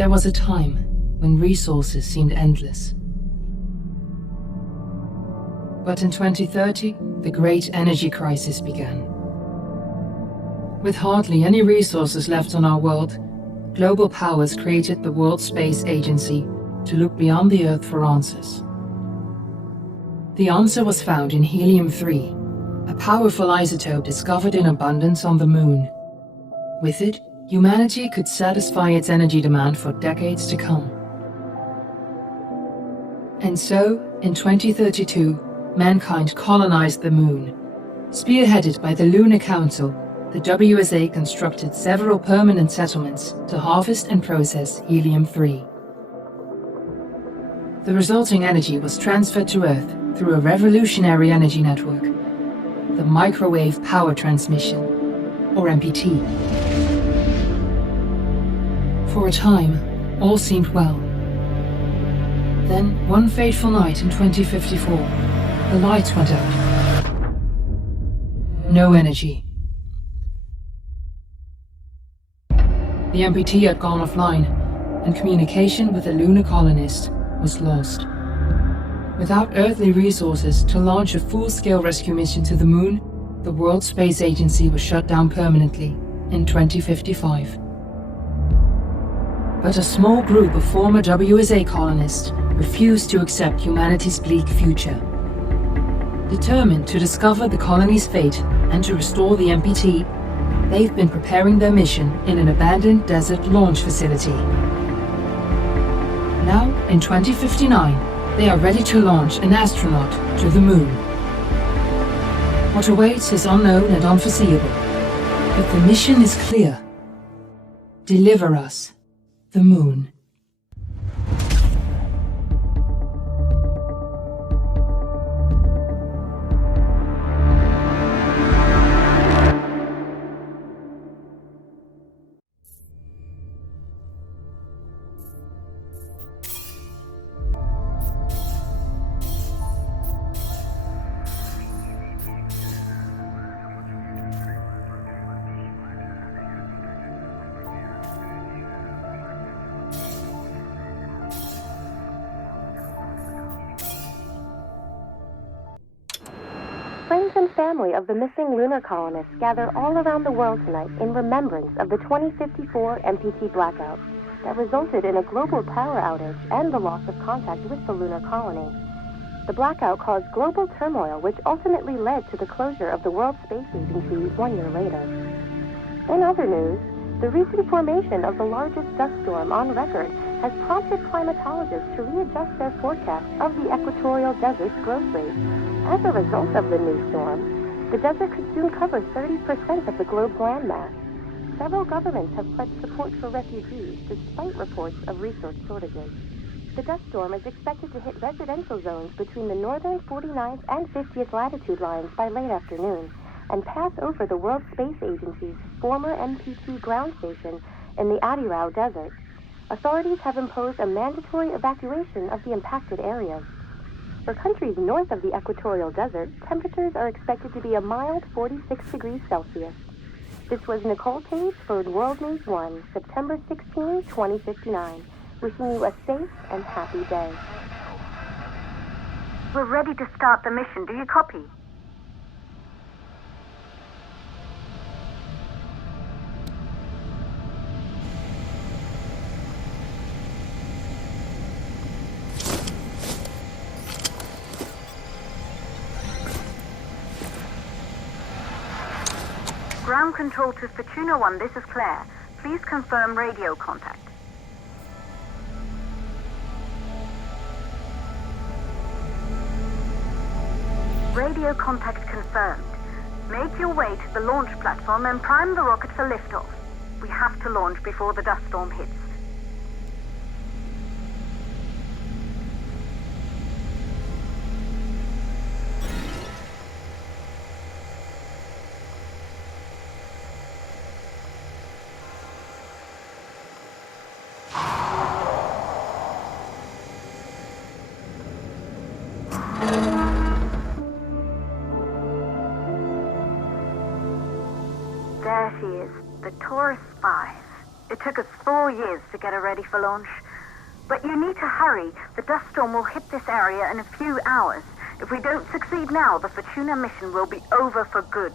There was a time when resources seemed endless. But in 2030, the great energy crisis began. With hardly any resources left on our world, global powers created the World Space Agency to look beyond the Earth for answers. The answer was found in helium-3, a powerful isotope discovered in abundance on the Moon. With it, humanity could satisfy its energy demand for decades to come. And so, in 2032, mankind colonized the Moon. Spearheaded by the Lunar Council, the WSA constructed several permanent settlements to harvest and process helium-3. The resulting energy was transferred to Earth through a revolutionary energy network, the Microwave Power Transmission, or MPT. For a time, all seemed well. Then, one fateful night in 2054, the lights went out. No energy. The MPT had gone offline, and communication with the lunar colonist was lost. Without earthly resources to launch a full-scale rescue mission to the Moon, the World Space Agency was shut down permanently in 2055. But a small group of former WSA colonists refused to accept humanity's bleak future. Determined to discover the colony's fate and to restore the MPT, they've been preparing their mission in an abandoned desert launch facility. Now, in 2059, they are ready to launch an astronaut to the Moon. What awaits is unknown and unforeseeable, but the mission is clear. Deliver us the Moon. Friends and family of the missing lunar colonists gather all around the world tonight in remembrance of the 2054 MPT blackout that resulted in a global power outage and the loss of contact with the lunar colony. The blackout caused global turmoil, which ultimately led to the closure of the World Space Agency 1 year later. In other news, the recent formation of the largest dust storm on record has prompted climatologists to readjust their forecast of the equatorial desert's growth rate. As a result of the new storm, the desert could soon cover 30% of the globe's landmass. Several governments have pledged support for refugees despite reports of resource shortages. The dust storm is expected to hit residential zones between the northern 49th and 50th latitude lines by late afternoon and pass over the World Space Agency's former MPT ground station in the Adirau Desert. Authorities have imposed a mandatory evacuation of the impacted areas. For countries north of the equatorial desert, temperatures are expected to be a mild 46 degrees Celsius. This was Nicole Page for World News 1, September 16, 2059. Wishing you a safe and happy day. We're ready to start the mission. Do you copy? Ground control to Fortuna 1, this is Claire. Please confirm radio contact. Radio contact confirmed. Make your way to the launch platform and prime the rocket for liftoff. We have to launch before the dust storm hits. There she is, the Taurus 5. It took us 4 years to get her ready for launch. But you need to hurry. The dust storm will hit this area in a few hours. If we don't succeed now, the Fortuna mission will be over for good.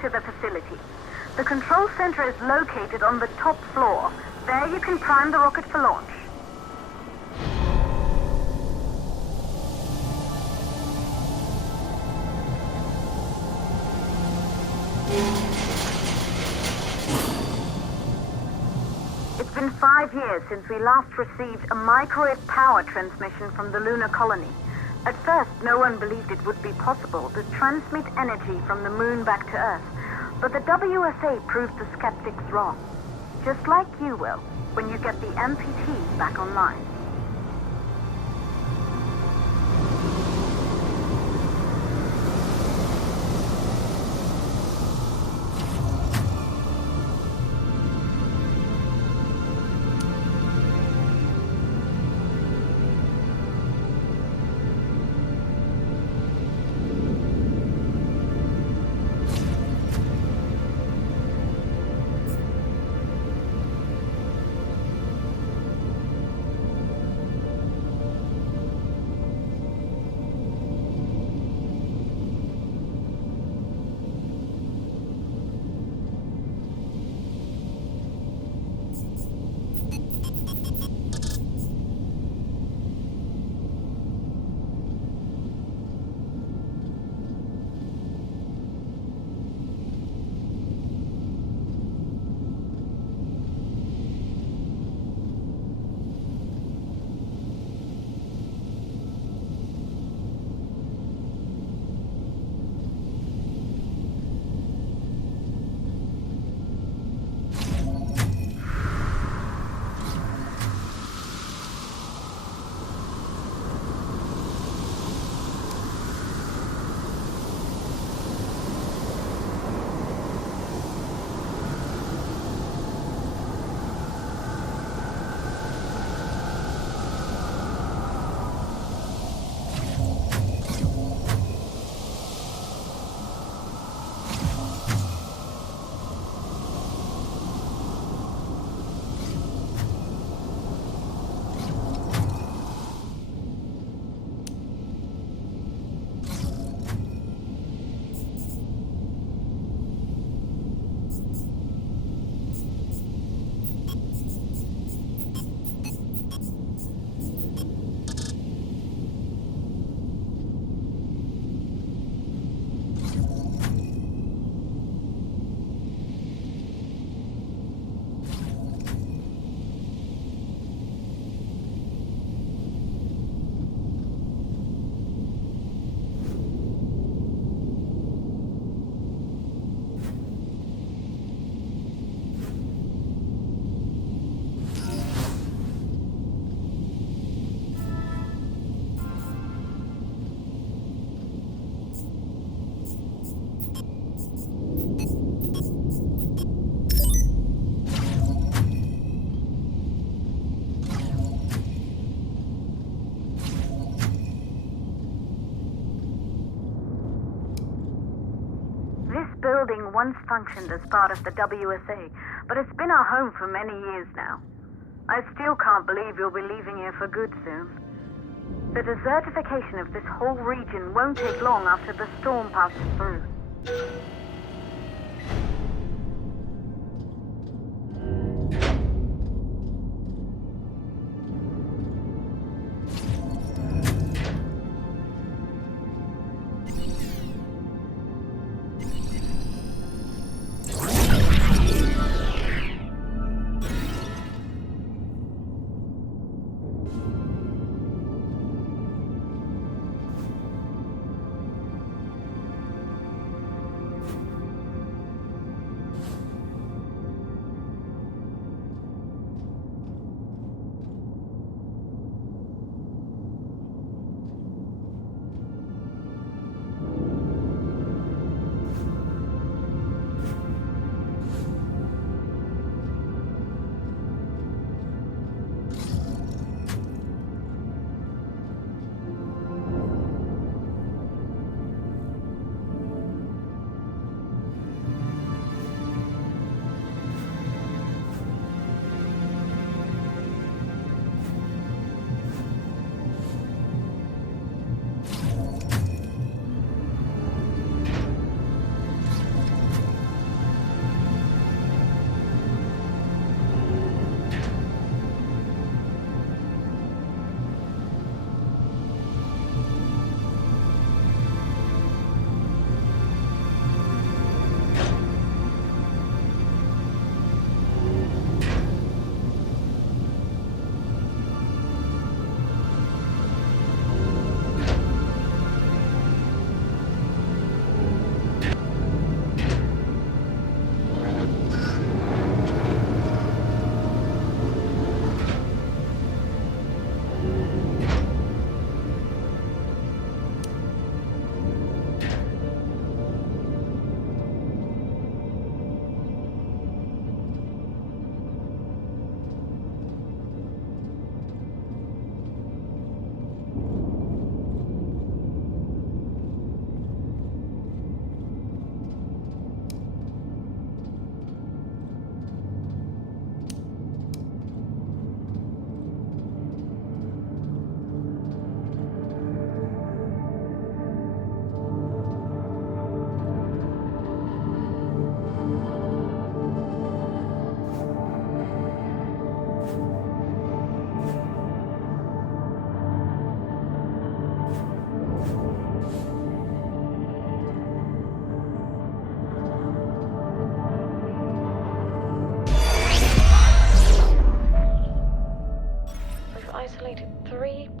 To the facility. The control center is located on the top floor. There you can prime the rocket for launch. It's been 5 years since we last received a microwave power transmission from the lunar colony. At first, no one believed it would be possible to transmit energy from the moon back to Earth, but the WSA proved the skeptics wrong. Just like you will, when you get the MPT back online. building once functioned as part of the WSA, but it's been our home for many years now. I still can't believe you'll be leaving here for good soon. The desertification of this whole region won't take long after the storm passes through.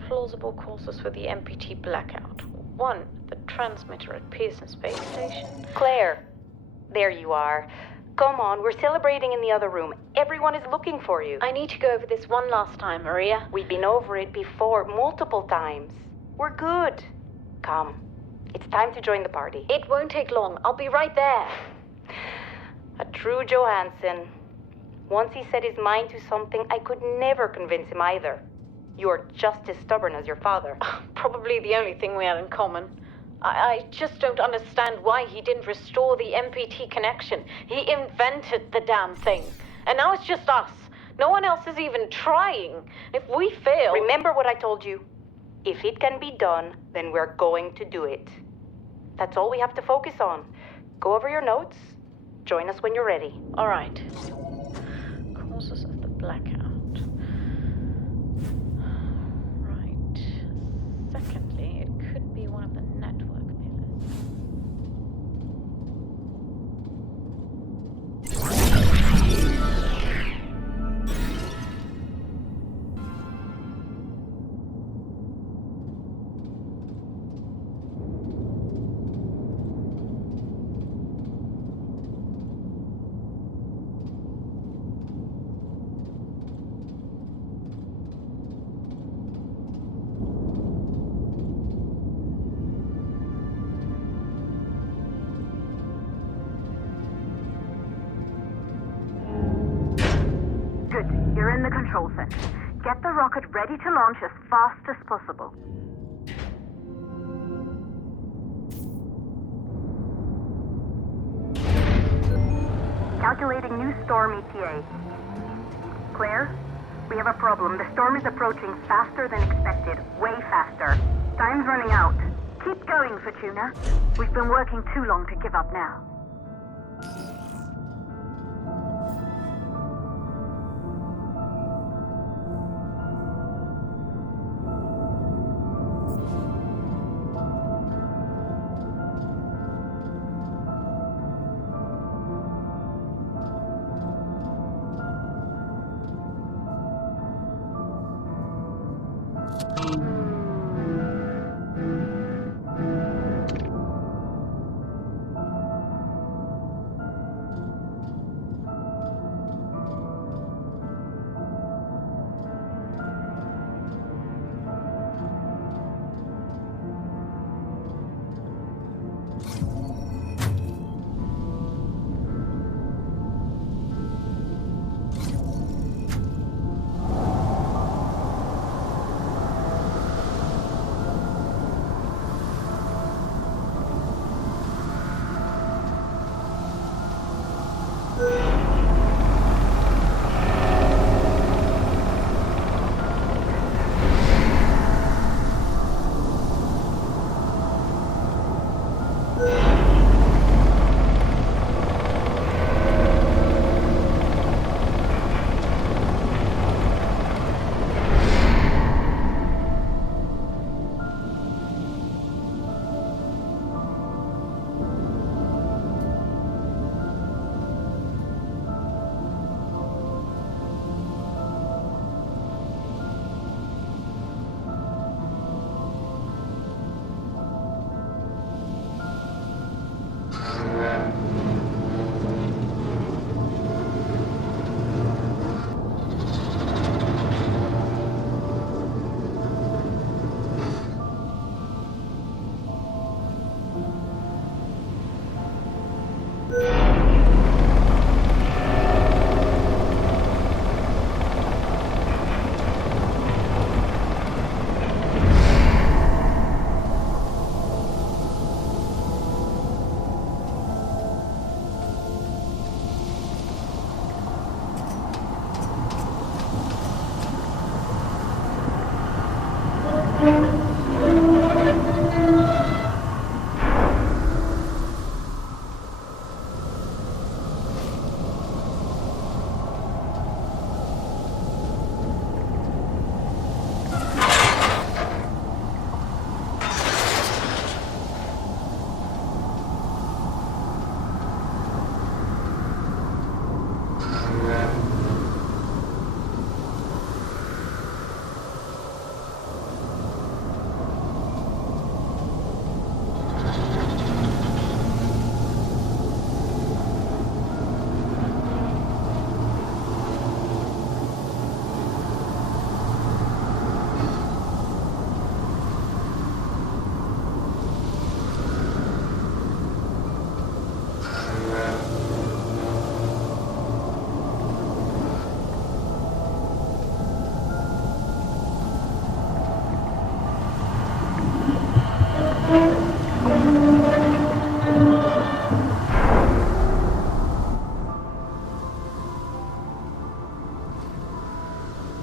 Plausible causes for the MPT blackout. 1. The transmitter at Pearson Space Station. Claire, there you are. Come on, we're celebrating in the other room. Everyone is looking for you. I need to go over this one last time, Maria. We've been over it before, multiple times. We're good. Come, it's time to join the party. It won't take long. I'll be right there. A true Johansson. Once he set his mind to something, I could never convince him either. You're just as stubborn as your father. Probably the only thing we had in common. I just don't understand why he didn't restore the MPT connection. He invented the damn thing. And now it's just us. No one else is even trying. If we fail... Remember what I told you. If it can be done, then we're going to do it. That's all we have to focus on. Go over your notes. Join us when you're ready. All right. Causes of the blackout. Secondly, it could be one of the network pillars. Good. You're in the control center. Get the rocket ready to launch as fast as possible. Calculating new storm ETA. Claire? We have a problem. The storm is approaching faster than expected. Way faster. Time's running out. Keep going, Fortuna. We've been working too long to give up now.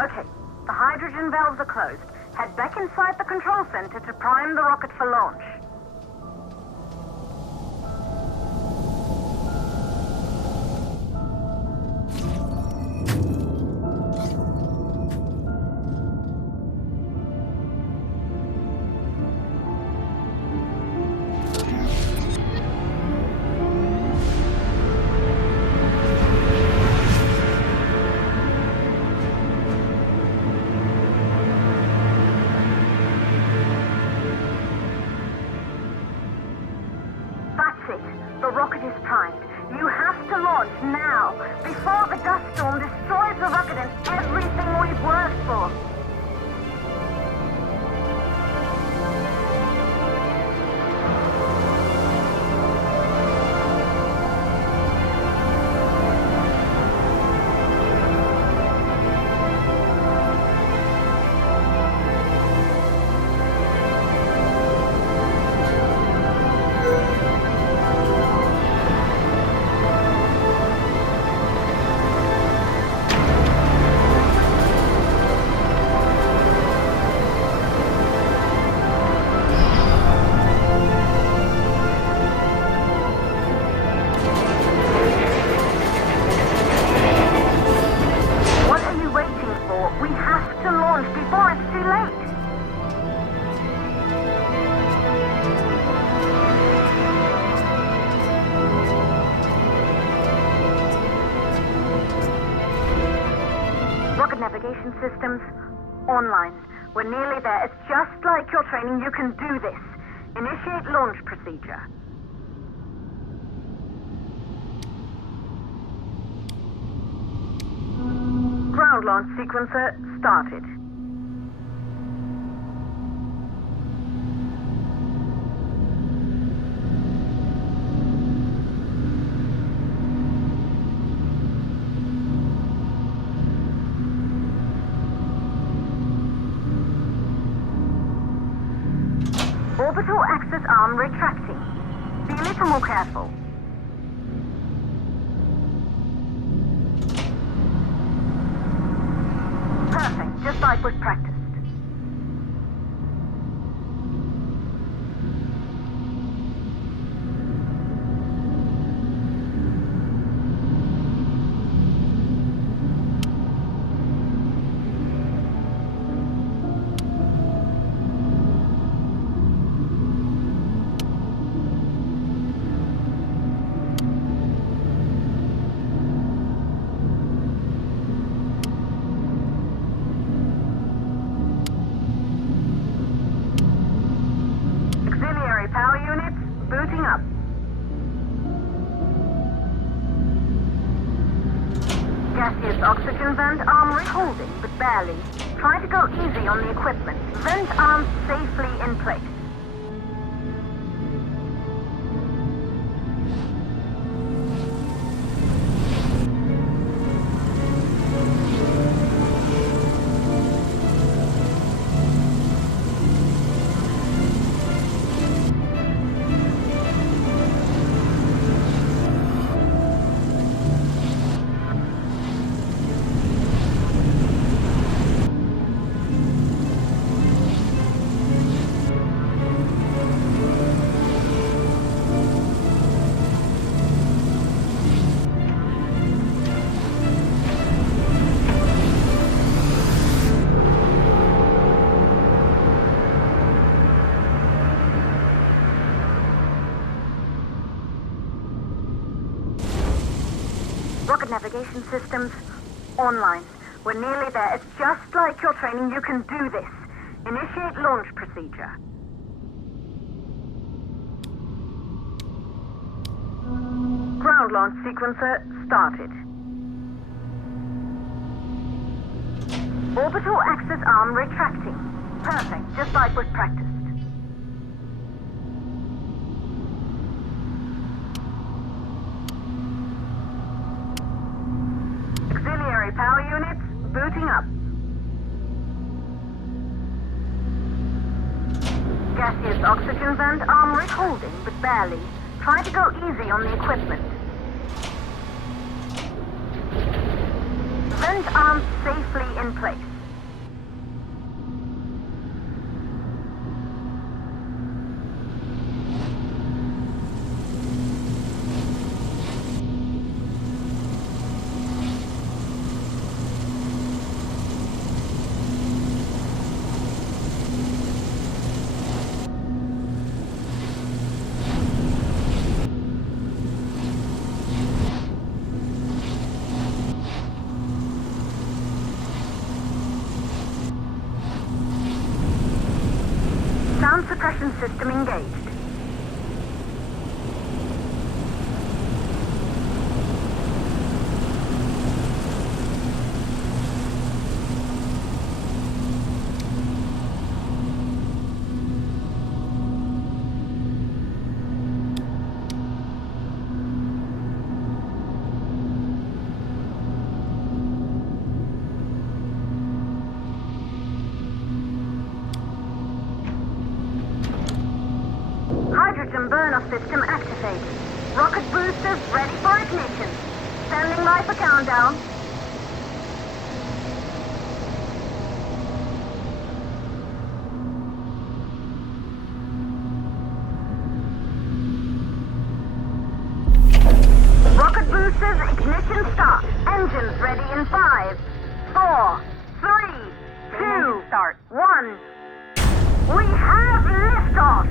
Okay, the hydrogen valves are closed. Head back inside the control center to prime the rocket for launch. The rocket is primed. You have to launch now, before the dust storm destroys the rocket and everything we've worked for. navigation systems online. We're nearly there. It's just like your training. You can do this. Initiate launch procedure. Ground launch sequencer started. Orbital access arm retracting. Be a little more careful. Perfect, just like we've practiced. Power units booting up. Gaseous oxygen vent arm holding, but barely. Try to go easy on the equipment. Vent arm safely in place. Rocket navigation systems online. We're nearly there. It's just like your training. You can do this. Initiate launch procedure. Ground launch sequencer started. Orbital access arm retracting. Perfect, just like we've practiced. Auxiliary power units booting up. Gaseous oxygen vent arm holding, but barely. Try to go easy on the equipment. Vent arm safely in place. Sound suppression system engaged. Hydrogen burn-off system activated. Rocket boosters ready for ignition. Standing by for countdown. Rocket boosters ignition start. Engines ready in 5, 4, 3, 2, start. 1. We have liftoff!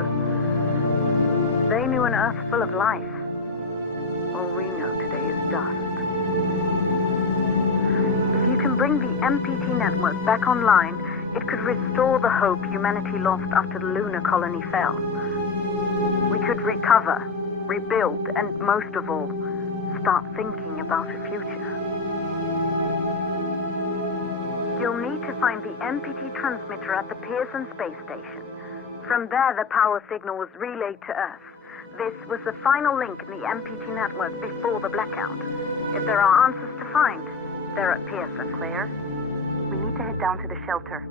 ago. They knew an Earth full of life. All we know today is dust. If you can bring the MPT network back online, it could restore the hope humanity lost after the lunar colony fell. We could recover, rebuild, and most of all, start thinking about a future. You'll need to find the MPT transmitter at the Pearson space station. From there, the power signal was relayed to Earth. This was the final link in the MPT network before the blackout. If there are answers to find, they're at Pearson. Claire, we need to head down to the shelter.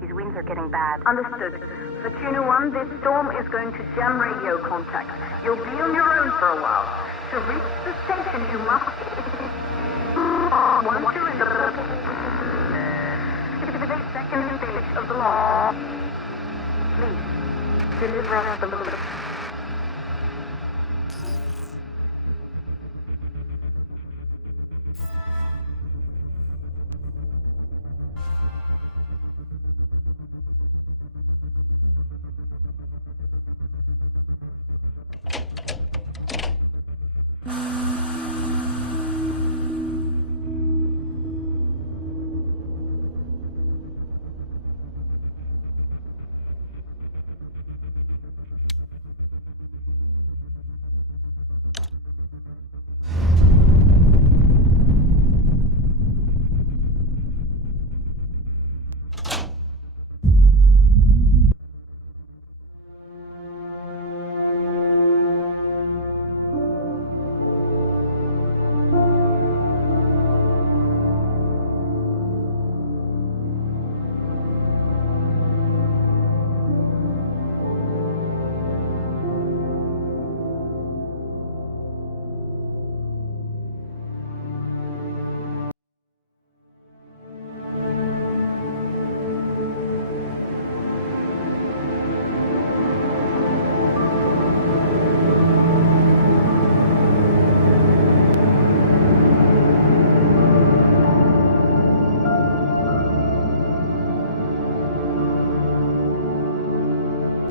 These winds are getting bad. Understood. For Tuna 1, this storm is going to jam radio contact. You'll be on your own for a while. To reach the station, you must... Once you're in the second stage of the launch, please, deliver us the loop.